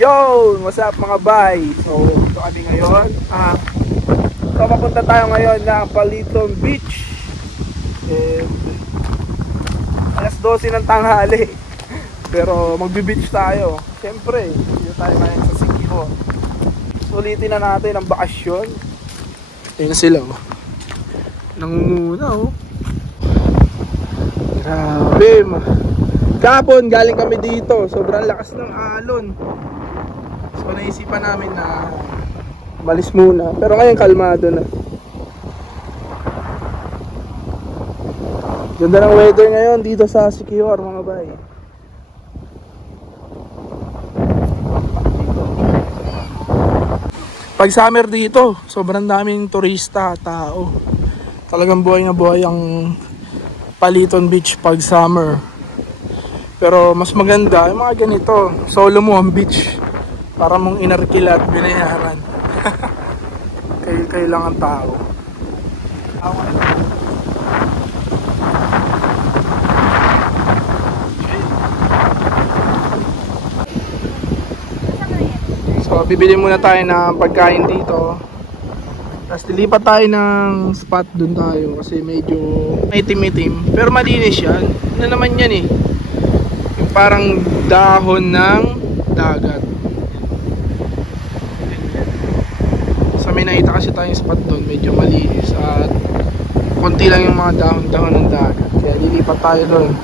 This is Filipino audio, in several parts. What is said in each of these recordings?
Yo! What's up mga bay? So, ito kami ngayon. So, papunta tayo ngayon ng Paliton Beach. And alas 12 ng tanghali. Pero magbe-beach tayo. Siyempre, dito tayo ngayon sa Siquijor. Sulitin na natin ang bakasyon. Ayun na sila, oh. Nangunguna, oh. Grabe, kahapon galing kami dito. Sobrang lakas ng alon. So naisipan namin na malis muna. Pero ngayon kalmado na. Ganda ng weather ngayon dito sa Siquijor mga bay. Pag summer dito, sobrang daming turista, tao. Talagang buhay na buhay ang Paliton Beach pag summer. Pero mas maganda yung mga ganito, solo mo ang beach. Para mong inarkila at binayaran. Kayo lang ang tao. So bibili muna tayo ng pagkain dito. Tapos lilipat tayo ng spot dun tayo. Kasi medyo itim-itim. Pero malinis yan. Ano naman yan eh, yung parang dahon ng dagat. May nakita kasi tayong spot doon, medyo malinis at konti lang yung mga dahon-dahon ng dagat. Kaya lilipat tayo doon.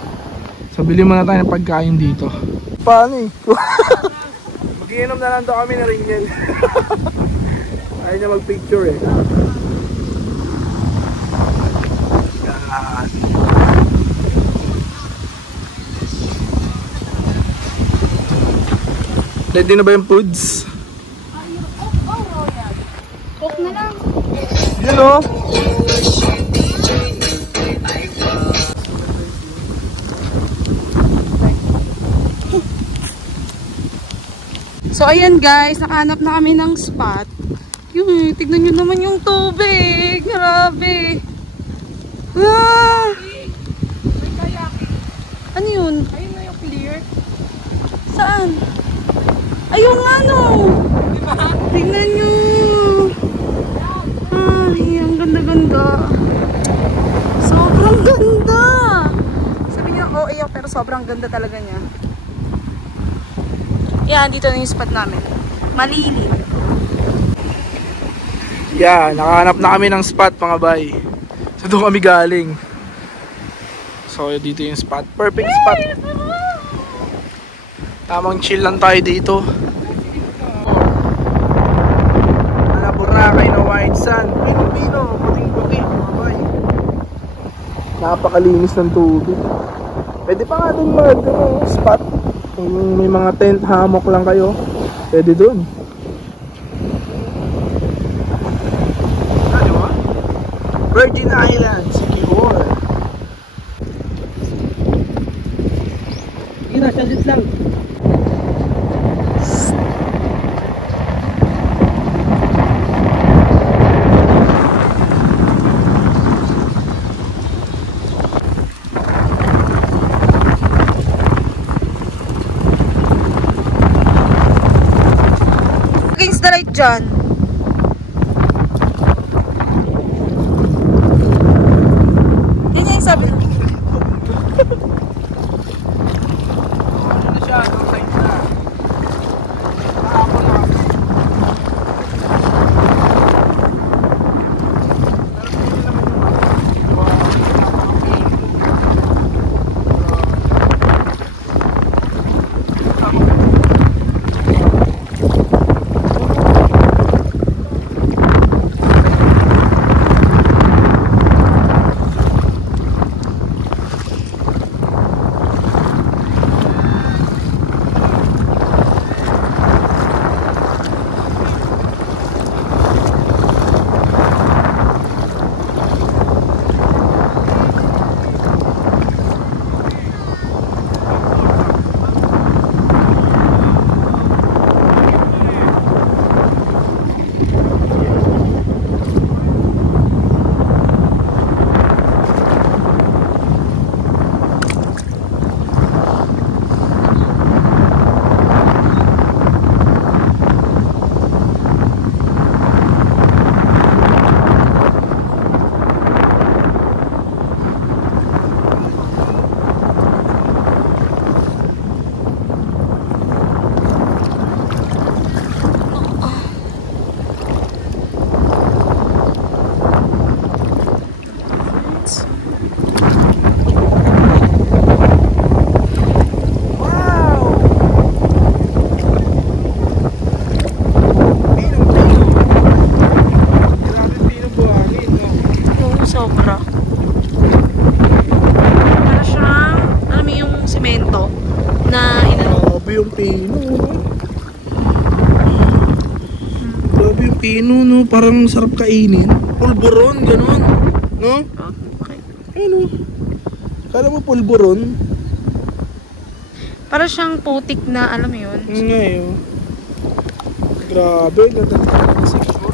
So bili muna tayo ng pagkain dito. Paano eh? Mag-iinom na lang daw kami na rin yan. Ayaw niya mag-picture eh. Yan. Ready na ba yung foods? Na lang. Yun o. So ayan guys, nakahanap na kami ng spot. Yung, tignan nyo naman yung tubig. Grabe. Ah! Ano yun? Ayun na yung clear. Saan? Ayun nga no. Tignan nyo. Ay, ang ganda-ganda. Sobrang ganda. Sabi niyo, oh, iyo, pero sobrang ganda talaga niya. Yan, dito na yung spot namin. Malilim. Yeah, nakahanap na kami ng spot mga bay. So doon kami galing. So dito yung spot. Perfect spot. Tamang chill lang tayo dito. Boracay na white sand, pino-pino, puting-puti, mga bay. Napakalinis ng tubig. Pwede pa nga dun spot. Kung may mga tent, hammock lang kayo, pwede dun. Ano ba? Virgin Islands, Siquijor. Sige na, sandits lang. Against the light dyan. Yan yung sabi. Ano siya? Ang side na. Nakapon na. Grabe yung pino, no? Parang sarap kainin. Pulburon, ganun. No? Okay. Ano? Kala mo pulburon? Para siyang putik na, alam mo yun? Ngayon. Grabe, ganda na siguro.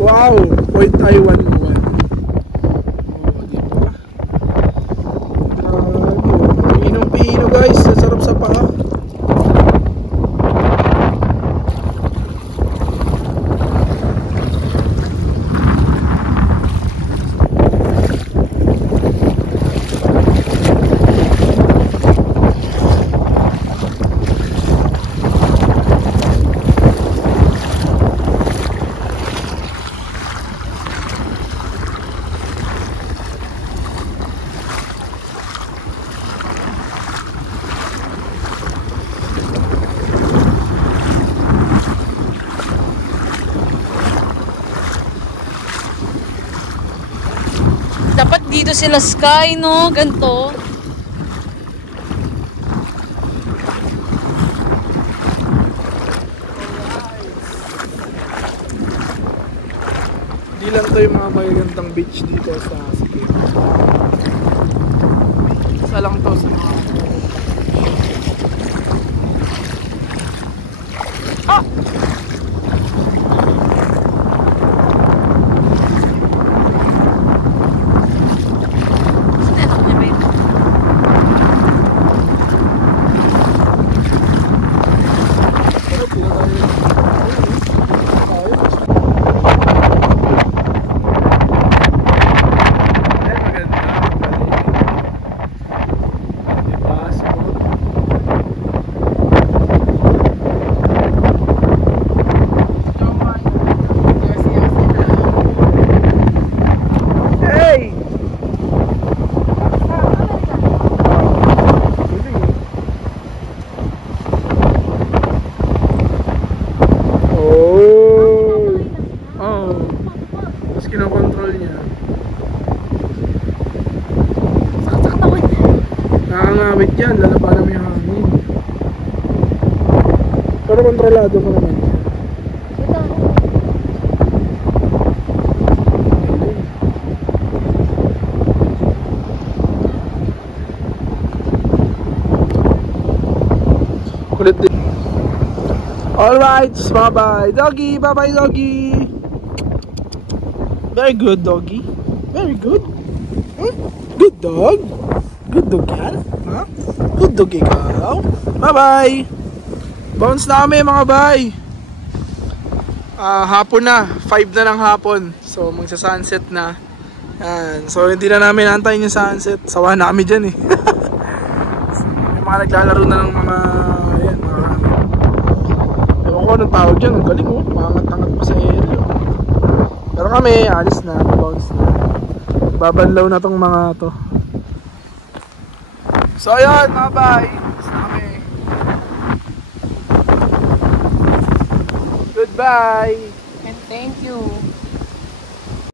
Wow! Point Taiwan mo. Oh, di ba? Grabe. Pinong-pino guys. Sarap sa paa. Dapat dito sila Sky, no? Ganto. Hindi lang to yung mga magagandang beach dito sa Sikihor. Isa lang to sa mga... Ah! Kinokontrol niya. Nakangawit yan, lalabanan mo yung hangin. Pero kontrolado mo naman siya. Kulit din. Alright, bye-bye doggy, bye-bye doggy. Very good, doggy. Very good. Hmm? Good dog. Good dog yan. Huh? Good dog ikaw. Bye-bye. Bounce na kami mga bay. Hapon na. 5 na ng hapon. So, magsa-sunset na. Yan. So, hindi na namin antayin yung sunset. Sawa na kami dyan eh. May mga naglalaro na ng mga... Ayan, mga... Ewan ko anong tawag dyan. Ang galing oh. Mangat-angat pa sa area. Pero kami, alis na, bounce na. Babanlaw na tong mga to. So ayun, mga bay. Alis na kami. Goodbye.